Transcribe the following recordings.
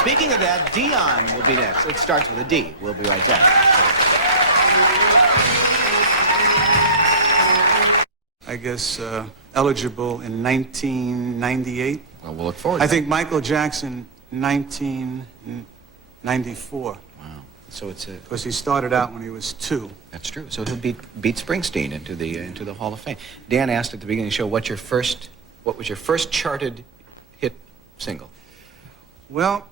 Speaking of that, Dion will be next. It starts with a D. We'll be right back. I guess eligible in 1998. Well, we'll look forward to I think Michael Jackson, 1994. Wow. So it's a... Because he started out when he was 2. That's true. So he'll beat Springsteen into the Hall of Fame. Dan asked at the beginning of the show, what was your first charted hit single? Well,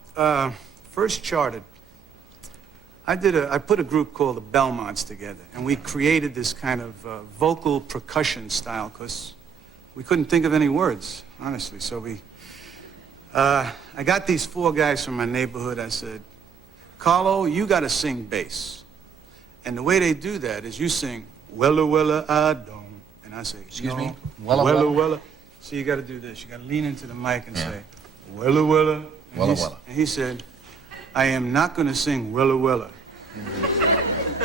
first charted, I put a group called the Belmonts together, and we created this kind of vocal percussion style because we couldn't think of any words, honestly. So I got these 4 guys from my neighborhood. I said, Carlo, you got to sing bass. And the way they do that is you sing, Wella, Wella, I don't. And I say, Excuse no, me? Wella, Wella, Wella? Wella. So you got to do this. You got to lean into the mic and say, Wella, Wella. And Wella, Wella. And he said, I am not going to sing Wella, Wella.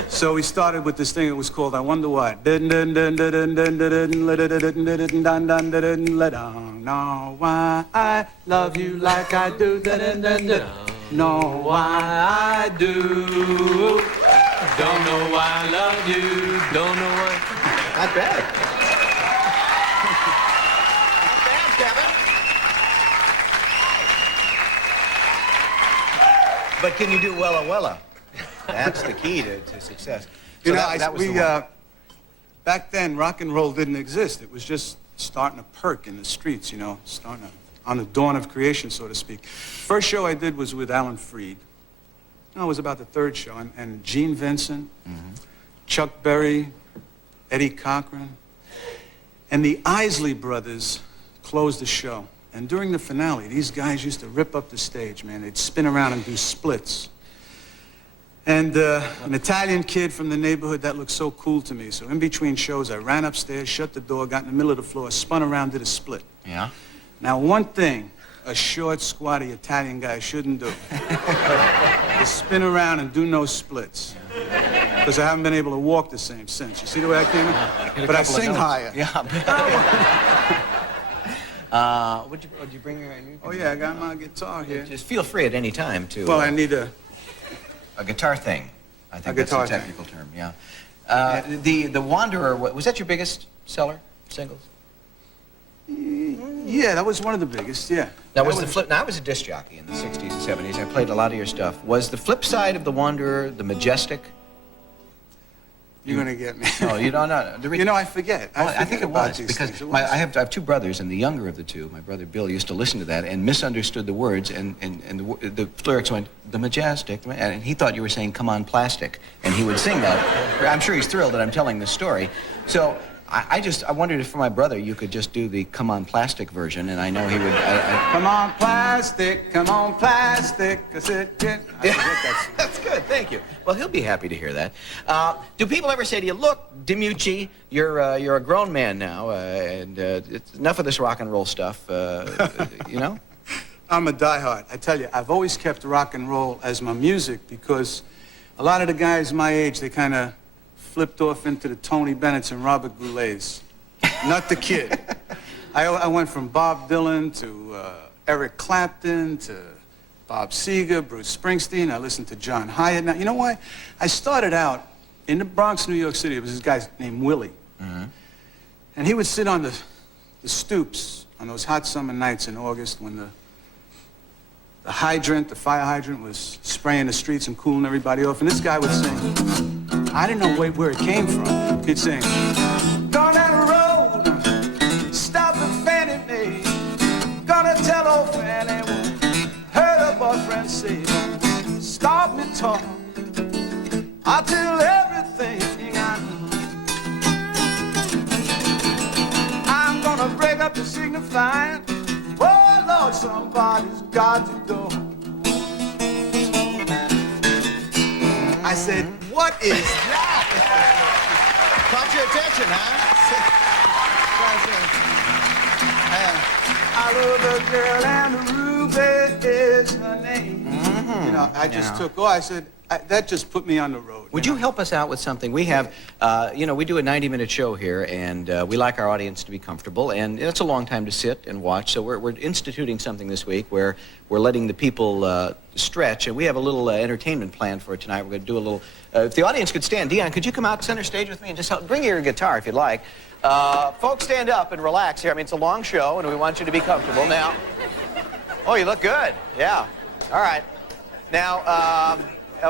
So we started with this thing that was called I Wonder Why. Know why I love you like I do. Know why I do. Don't know why I love you. Don't know why. Not bad. Not bad, Kevin. But can you do Wella Wella? That's the key to success. So You know, that was the one. back then, rock and roll didn't exist. It was just starting to perk in the streets, you know, starting on the dawn of creation, so to speak. First show I did was with Alan Freed. No, it was about the 3rd show. And Gene Vincent, Chuck Berry, Eddie Cochran. And the Isley Brothers closed the show. And during the finale, these guys used to rip up the stage, man. They'd spin around and do splits. And an Italian kid from the neighborhood, that looked so cool to me. So in between shows, I ran upstairs, shut the door, got in the middle of the floor, spun around, did a split. Yeah? Now, one thing a short, squatty Italian guy shouldn't do is spin around and do no splits. Because I haven't been able to walk the same since. You see the way I came in? But I sing higher. Yeah. Would you bring your... Oh, yeah, I got my guitar here. Just feel free at any time to... Well, I need a guitar thing. I think A that's the guitar thing. technical term, yeah. The Wanderer, was that your biggest seller, singles? Yeah, that was one of the biggest, yeah. Now, was the flip... Now, I was a disc jockey in the 60s and 70s. I played a lot of your stuff. Was the flip side of the Wanderer the Majestic? You're going to get me. No, you don't know. You know, I forget. I think it about was, these because things. It I was. have 2 brothers, and the younger of the 2, my brother Bill, used to listen to that and misunderstood the words, and the lyrics went, the Majestic, and he thought you were saying, come on, plastic, and he would sing that. I'm sure he's thrilled that I'm telling this story. So I wondered if for my brother you could just do the come on, plastic version, and I know he would... Come on, plastic, come on, plastic. I said, yeah. That's good, thank you. Well, he'll be happy to hear that. Do people ever say to you, look, DiMucci, you're a grown man now, and it's enough of this rock and roll stuff, you know? I'm a diehard. I tell you, I've always kept rock and roll as my music because a lot of the guys my age, they kind of flipped off into the Tony Bennett's and Robert Goulet's. Not the kid. I went from Bob Dylan to Eric Clapton to Bob Seger, Bruce Springsteen. I listened to John Hyatt. Now, you know why? I started out in the Bronx, New York City. There was this guy named Willie. And he would sit on the stoops on those hot summer nights in August when the fire hydrant was spraying the streets and cooling everybody off. And this guy would sing. I didn't know where it came from. He'd sing, going down the road, stop the Fannie Mae. Gonna tell old Fannie, heard her boyfriend say, stop me talk, I'll tell everything I know. I'm gonna break up the signifying. Oh, Lord, somebody's got to go. I said, what is that? Caught your attention, huh? I love a girl and Ruby is her name. You know, I just took, I said, that just put me on the road. Would you help us out with something? We have, you know, we do a 90-minute show here, and we like our audience to be comfortable, and it's a long time to sit and watch, so we're instituting something this week where we're letting the people stretch, and we have a little entertainment plan for tonight. We're going to do a little, if the audience could stand, Dion, could you come out center stage with me and just help, bring your guitar if you'd like. Folks, stand up and relax here. I mean, it's a long show, and we want you to be comfortable. Now, oh, you look good. Yeah. All right. Now,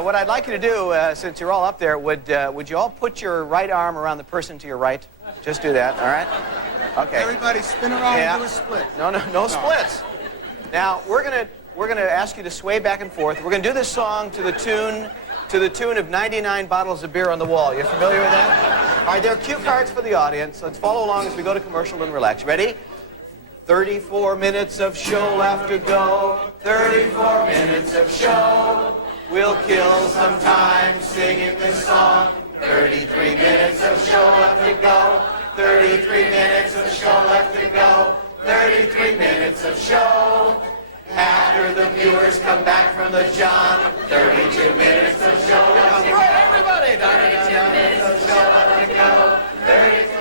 what I'd like you to do, since you're all up there, would you all put your right arm around the person to your right? Just do that, all right? Okay. Everybody spin around and do a split. No splits. Now, we're gonna ask you to sway back and forth. We're gonna do this song to the tune of 99 bottles of beer on the wall. You familiar with that? All right, there are cue cards for the audience. Let's follow along as we go to commercial and relax. Ready? 34 minutes of show left to go. 34 minutes of show. We'll kill some time singing this song. 33 minutes of show left to go. 33 minutes of show left to go. 33 minutes of show. After the viewers come back from the John. 32 minutes of show left to go. Everybody! 32 minutes of show left to go. 32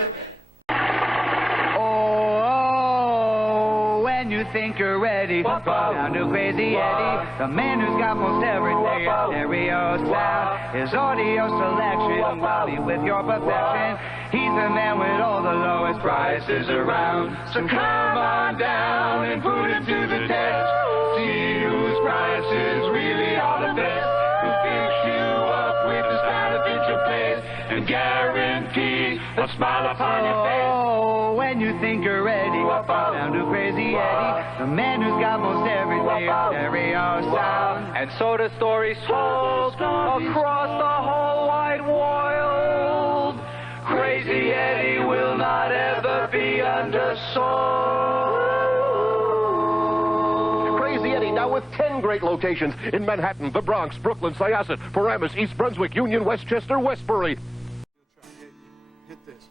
You think you're ready? Down to Crazy Eddie, the man who's got most everything. Stereo sound, his audio selection, will be with your perfection. He's the man with all the lowest prices around. So come on down and put it to the test. See whose prices really are the best. Who picks you up with the style that fits your place and guarantee a smile upon your face. Oh, when you think you're ready, down to Crazy Eddie, the man who's got most everything, stereo sound. And so the story told across the whole wide world. Crazy Eddie will not ever be undersold. Crazy Eddie now with 10 great locations in Manhattan, the Bronx, Brooklyn, Syosset, Paramus, East Brunswick, Union, Westchester, Westbury. Hit this.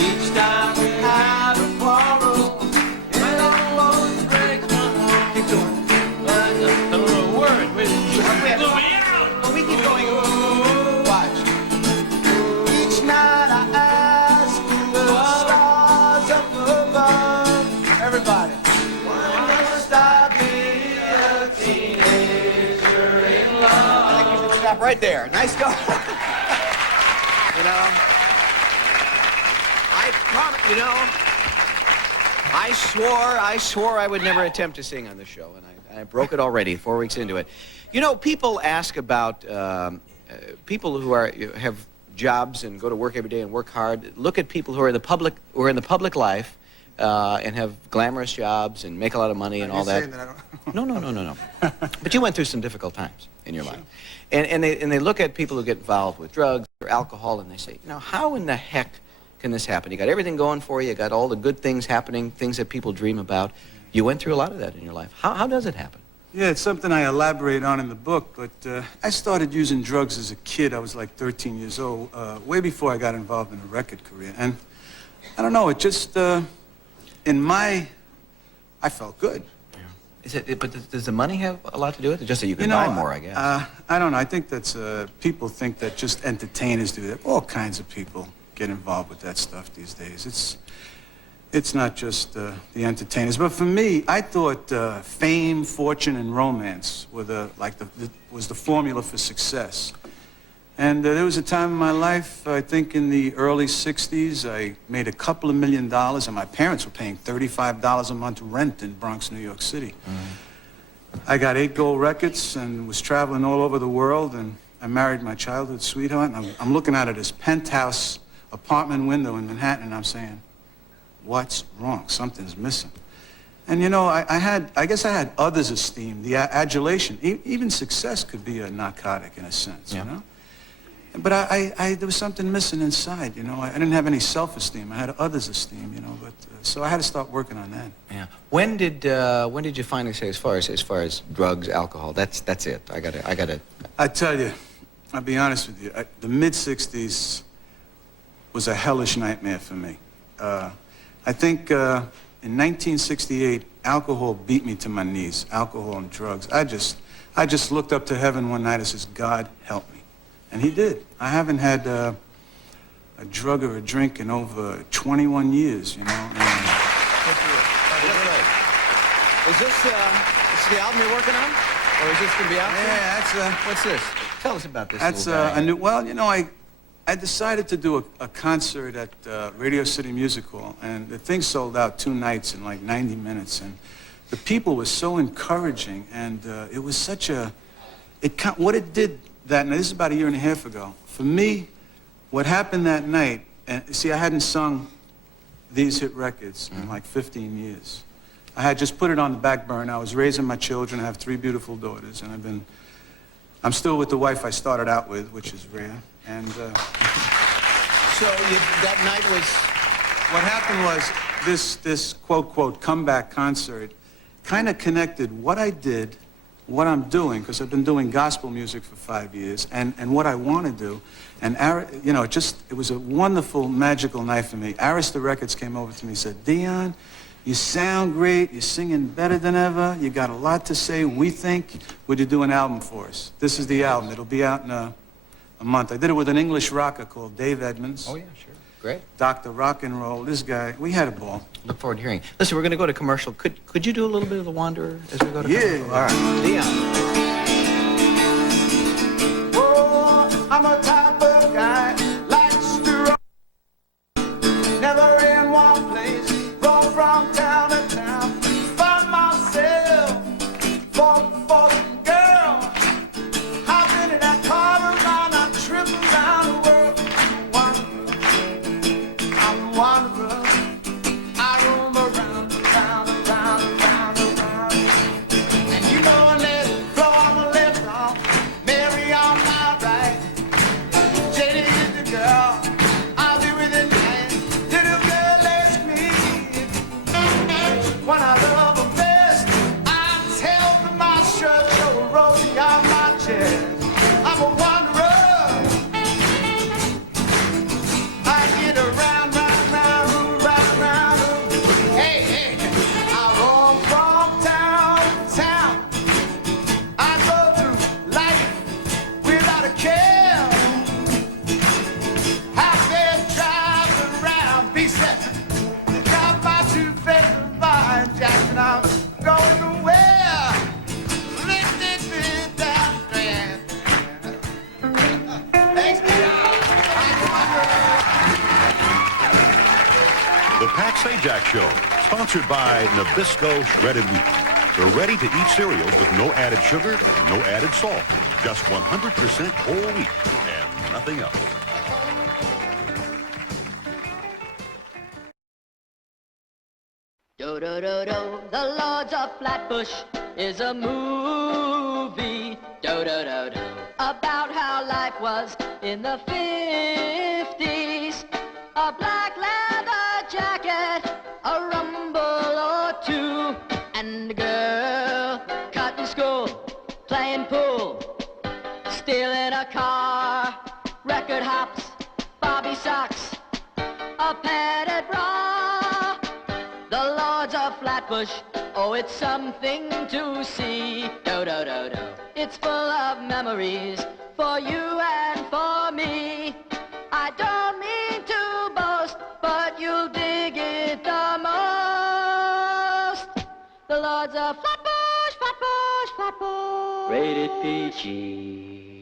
Each time we have a quarrel, it almost breaks my heart. Keep going. I don't know a word. Wait, Oh, we keep going. Watch. Each night I ask the stars up above. Everybody. Why must I be a teenager in love? I think you should stop right there. Nice go. You know, I promise, you know, I swore I would never attempt to sing on the show, and I broke it already 4 weeks into it. You know, people ask about people who have jobs and go to work every day and work hard. Look at people who are in the public life and have glamorous jobs and make a lot of money and all that. Saying that I don't... No. But you went through some difficult times in your life, and they look at people who get involved with drugs or alcohol, and they say, you know, how in the heck can this happen? You got everything going for you. You got all the good things happening, things that people dream about. You went through a lot of that in your life. How does it happen? Yeah, it's something I elaborate on in the book, but I started using drugs as a kid. I was like 13 years old, way before I got involved in a record career. And I don't know, it just, I felt good. But does the money have a lot to do with it? Just that you can buy more, I guess. I don't know. I think that's, people think that just entertainers do that. All kinds of people get involved with that stuff these days. It's not just the entertainers. But for me, I thought fame, fortune, and romance were was the formula for success. And there was a time in my life, I think in the early 60s, I made a couple of $1 million, and my parents were paying $35 a month rent in Bronx, New York City. I got 8 gold records and was traveling all over the world, and I married my childhood sweetheart, and I'm looking out of this penthouse apartment window in Manhattan, and I'm saying, what's wrong? Something's missing. And you know, I guess I had others' esteem, the adulation. Even success could be a narcotic in a sense, you know? But there was something missing inside, you know? I didn't have any self-esteem. I had others' esteem, you know? But so I had to start working on that. Yeah. When did you finally say, as far as drugs, alcohol, that's it? I gotta. I tell you, I'll be honest with you. The mid-'60s was a hellish nightmare for me. I think in 1968, alcohol beat me to my knees. Alcohol and drugs. I just looked up to heaven one night and says, God, help me. And he did. I haven't had a drug or a drink in over 21 years, you know. Is this the album you're working on? Or is this going to be out soon? Yeah, that's What's this? Tell us about this That's little guy. a new. Well, you know, I decided to do a concert at Radio City Music Hall, and the thing sold out 2 nights in like 90 minutes, and the people were so encouraging, and it was such a. What it did that night. This is about a year and a half ago. For me, what happened that night, and see, I hadn't sung these hit records in like 15 years. I had just put it on the back burner. I was raising my children. I have 3 beautiful daughters, and I'm still with the wife I started out with, which is rare. And So that night was... what happened was this quote comeback concert kind of connected what I did, what I'm doing, because I've been doing gospel music for 5 years, and what I want to do. And you know, it was a wonderful, magical night for me. Arista Records came over to me and said, Dion, you sound great, you're singing better than ever, you got a lot to say, we think, would you do an album for us? This is the album. It'll be out in a month. I did it with an English rocker called Dave Edmonds. Oh, yeah, sure. Great. Dr. Rock and Roll, this guy, we had a ball. Look forward to hearing. Listen, we're going to go to commercial. Could you do a little bit of The Wanderer as we go to Yeah. commercial? All right. Dion. Oh, I'm a type of guy, likes to roam, never in one place, roam from town to town, find myself, for the girl. I've been in that car around, I trip around the world, I'm a wanderer, I roam around, around, and you know I let it flow on my left arm, Mary on my right. Jenny is the girl, I'll be with her night. Little girl asks me when I love her best. I'm helping my shirt, show a rosy on my chest. I'm a wanderer. I get around, round. Hey, I roam from town to town. I go through life without a care. I've been driving around, be set. Got my 2 favorite vine jacks, and I'm going nowhere. Lifted down strand. Thanks, The Pat Sajak Show, sponsored by Nabisco Shredded Wheat. The ready-to-eat cereals with no added sugar and no added salt. Just 100% whole wheat and nothing else. Do-do-do-do, The Lords of Flatbush is a movie. Do-do-do-do, about how life was in the 50s. A black leather jacket, a rumble or two, and a girl cutting school, playing pool, stealing a car, record hops, bobby socks, a padded bra. The Lords of Flatbush, oh, it's something to see. Do-do-do-do, it's full of memories for you and for me. I don't mean to boast, but you'll dig it the most. The Lords of Flatbush, Flatbush, Flatbush. Rated PG.